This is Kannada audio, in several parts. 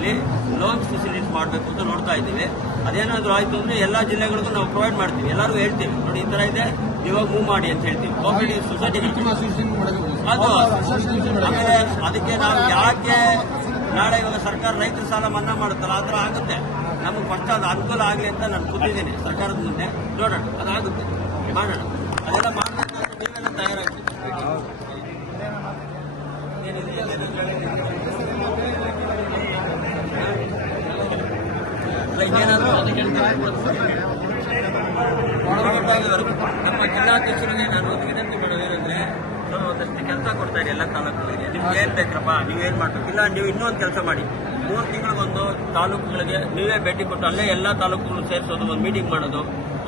ಜಿಲ್ಲೆಗಳಲ್ಲಿ ಲೋನ್ಸ್ ಫೆಸಿಲಿಟೀಸ್ ಮಾಡಬೇಕು ಅಂತ ನೋಡ್ತಾ ಇದ್ದೀವಿ. ಅದೇನಾದರೂ ಆಯಿತು ಅಂದರೆ ಎಲ್ಲ ಜಿಲ್ಲೆಗಳಿಗೂ ನಾವು ಪ್ರೊವೈಡ್ ಮಾಡ್ತೀವಿ. ಎಲ್ಲರಿಗೂ ಹೇಳ್ತೀವಿ, ನೋಡಿ ಈ ಥರ ಇದೆ, ಇವಾಗ ಮೂವ್ ಮಾಡಿ ಅಂತ ಹೇಳ್ತೀವಿ. ಕೋಆಪರೇಟಿವ್ ಸೊಸೈಟಿ ಅದು ಆಮೇಲೆ ಅದಕ್ಕೆ ನಾವು ಯಾಕೆ ನಾಳೆ ಇವಾಗ ಸರ್ಕಾರ ರೈತರ ಸಾಲ ಮನ್ನಾ ಮಾಡುತ್ತಲ್ಲ ಆ ಥರ ಆಗುತ್ತೆ. ನಮಗೆ ಫಸ್ಟ್ ಅದು ಅನುಕೂಲ ಆಗಲಿ ಅಂತ ನಾನು ಕೂತಿದ್ದೀನಿ ಸರ್ಕಾರದ ಮುಂದೆ. ನೋಡೋಣ, ಅದಾಗುತ್ತೆ, ಮಾಡೋಣ. ಅದೆಲ್ಲ ಮಾಡಬೇಕಂದ್ರೆ ನೀವೆಲ್ಲ ತಯಾರಾಗ್ತೀವಿ. ಏನಾದರೂ ನಮ್ಮ ಜಿಲ್ಲಾಧ್ಯಕ್ಷರಿಗೆ ನಾನು ಒಂದು ವಿನಂತಿ ಮಾಡೋದೇನೆಂದ್ರೆ, ಒಂದಷ್ಟು ಕೆಲಸ ಕೊಡ್ತಾ ಇರಿ ಎಲ್ಲ ತಾಲೂಕುಗಳಿಗೆ. ನಿಮ್ಗೆ ಏನ್ ಬೇಕ್ರಪ್ಪ, ನೀವೇನ್ ಮಾಡ್ಬೇಕು, ಇಲ್ಲ ನೀವು ಇನ್ನೊಂದು ಕೆಲಸ ಮಾಡಿ, 3 ತಿಂಗಳಿಗೊಂದು ತಾಲೂಕುಗಳಿಗೆ ನೀವೇ ಭೇಟಿ ಕೊಟ್ಟು ಅಲ್ಲೇ ಎಲ್ಲ ತಾಲೂಕುಗಳು ಸೇರಿಸೋದು, ಒಂದು ಮೀಟಿಂಗ್ ಮಾಡೋದು,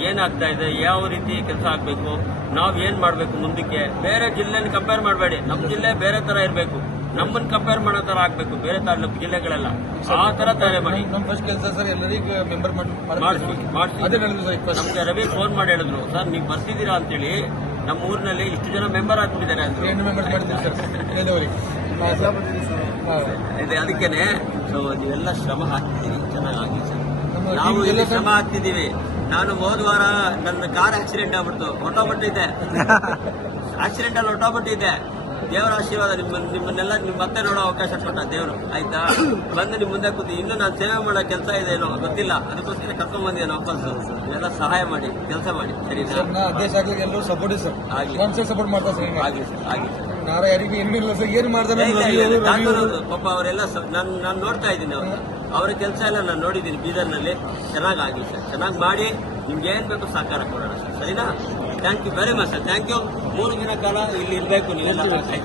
ಏನಾಗ್ತಾ ಇದೆ, ಯಾವ ರೀತಿ ಕೆಲಸ ಆಗಬೇಕು, ನಾವು ಏನ್ ಮಾಡಬೇಕು ಮುಂದಕ್ಕೆ. ಬೇರೆ ಜಿಲ್ಲೆಯಲ್ಲಿ ಕಂಪೇರ್ ಮಾಡಬೇಡಿ, ನಮ್ಮ ಜಿಲ್ಲೆ ಬೇರೆ ತರ ಇರಬೇಕು, ನಮ್ಮನ್ನು ಕಂಪೇರ್ ಮಾಡೋ ತರ ಆಗ್ಬೇಕು. ಬೇರೆ ತಾಲೂಕು ಜಿಲ್ಲೆಗಳೆಲ್ಲ ಆ ತರ ತಯಾರಿ ಮಾಡಿ. ನಮ್ಮ ಫಸ್ಟ್ ಕೆಲಸ ಸರ್ ಎಲ್ಲರಿಗೂ ಮೆಂಬರ್ ಮಾಡಿಸಿ. ನಮ್ಗೆ ರವಿ ಫೋನ್ ಮಾಡಿ ಹೇಳಿದ್ರು, ಸರ್ ನೀವು ಬರ್ತಿದ್ದೀರಾ ಅಂತೇಳಿ ನಮ್ಮ ಊರಿನಲ್ಲಿ ಇಷ್ಟು ಜನ ಮೆಂಬರ್ ಆಗ್ಬಿಟ್ಟಿದ್ದಾರೆ ಅಂತ. ಅದಕ್ಕೇನೆ ಸೊ ನೀವೆಲ್ಲ ಶ್ರಮ ಹಾಕ್ತಿದ್ದೀರಿ, ಚೆನ್ನಾಗಿ ಸರ್. ನಾವು ಇಲ್ಲಿ ಶ್ರಮ ಹಾಕ್ತಿದ್ದೀವಿ. ನಾನು ಹೋದ ವಾರ ನನ್ನ ಕಾರ್ ಆಕ್ಸಿಡೆಂಟ್ ಆಗ್ಬಿಡ್ತು, ಹೊಟ್ಟೋಗ್ಬಿಟ್ಟಿದ್ದೆ. ಆಕ್ಸಿಡೆಂಟ್ ಅಲ್ಲಿ ಹೊಟ್ಟೋಗ್ಬಿಟ್ಟಿದ್ದೆ. ದೇವರ ಆಶೀರ್ವಾದ, ನಿಮ್ಮನ್ನೆಲ್ಲ ಮತ್ತೆ ನೋಡೋ ಅವಕಾಶ ಕೊಟ್ಟ ದೇವರು, ಆಯ್ತಾ. ಬಂದು ನಿಮ್ಮ ಮುಂದೆ ಕೂತಿ ಇನ್ನೂ ನಾನು ಸೇವೆ ಮಾಡೋ ಕೆಲಸ ಇದೆ ಏನೋ ಗೊತ್ತಿಲ್ಲ, ಅದಕ್ಕೋಸ್ಕರ ಕರ್ಕೊಂಡ್ ಬಂದಿದ್ದೇನೆ ವಾಪಸ್. ಎಲ್ಲ ಸಹಾಯ ಮಾಡಿ, ಕೆಲಸ ಮಾಡಿ, ಸರಿ ದೇಶ ಆಗ್ಲಿಕ್ಕೆ ಎಲ್ಲರೂ ಸಪೋರ್ಟ್ ಸರ್, ಆಗಲಿ ಸಪೋರ್ಟ್ ಮಾಡ್ತಾರೆ ಸರ್. ಆಗಲಿ ಸರ್, ಆಗಲಿ ಸರ್. ನಾಳೆ ಯಾರಿಗೂ ಏನಿಲ್ಲ ಸರ್, ಏನ್ ಮಾಡ್ತಾರೆ ಪಾಪ ಅವರೆಲ್ಲ ನಾನು ನೋಡ್ತಾ ಇದ್ದೀನಿ, ಅವ್ರ ಕೆಲಸ ಎಲ್ಲ ನಾನು ನೋಡಿದ್ದೀನಿ ಬೀದರ್ನಲ್ಲಿ. ಚೆನ್ನಾಗಿ ಆಗಲಿ ಸರ್, ಚೆನ್ನಾಗಿ ಮಾಡಿ, ನಿಮ್ಗೆ ಏನ್ ಬೇಕು ಸಹಕಾರ ಕೊಡೋಣ ಸರ್, ಸರಿನಾ. Thank you very much sir, thank you. 3 ದಿನ ಕಾಲ ಇಲ್ಲಿ ಇರಬೇಕು ನೀವೆಲ್ಲ.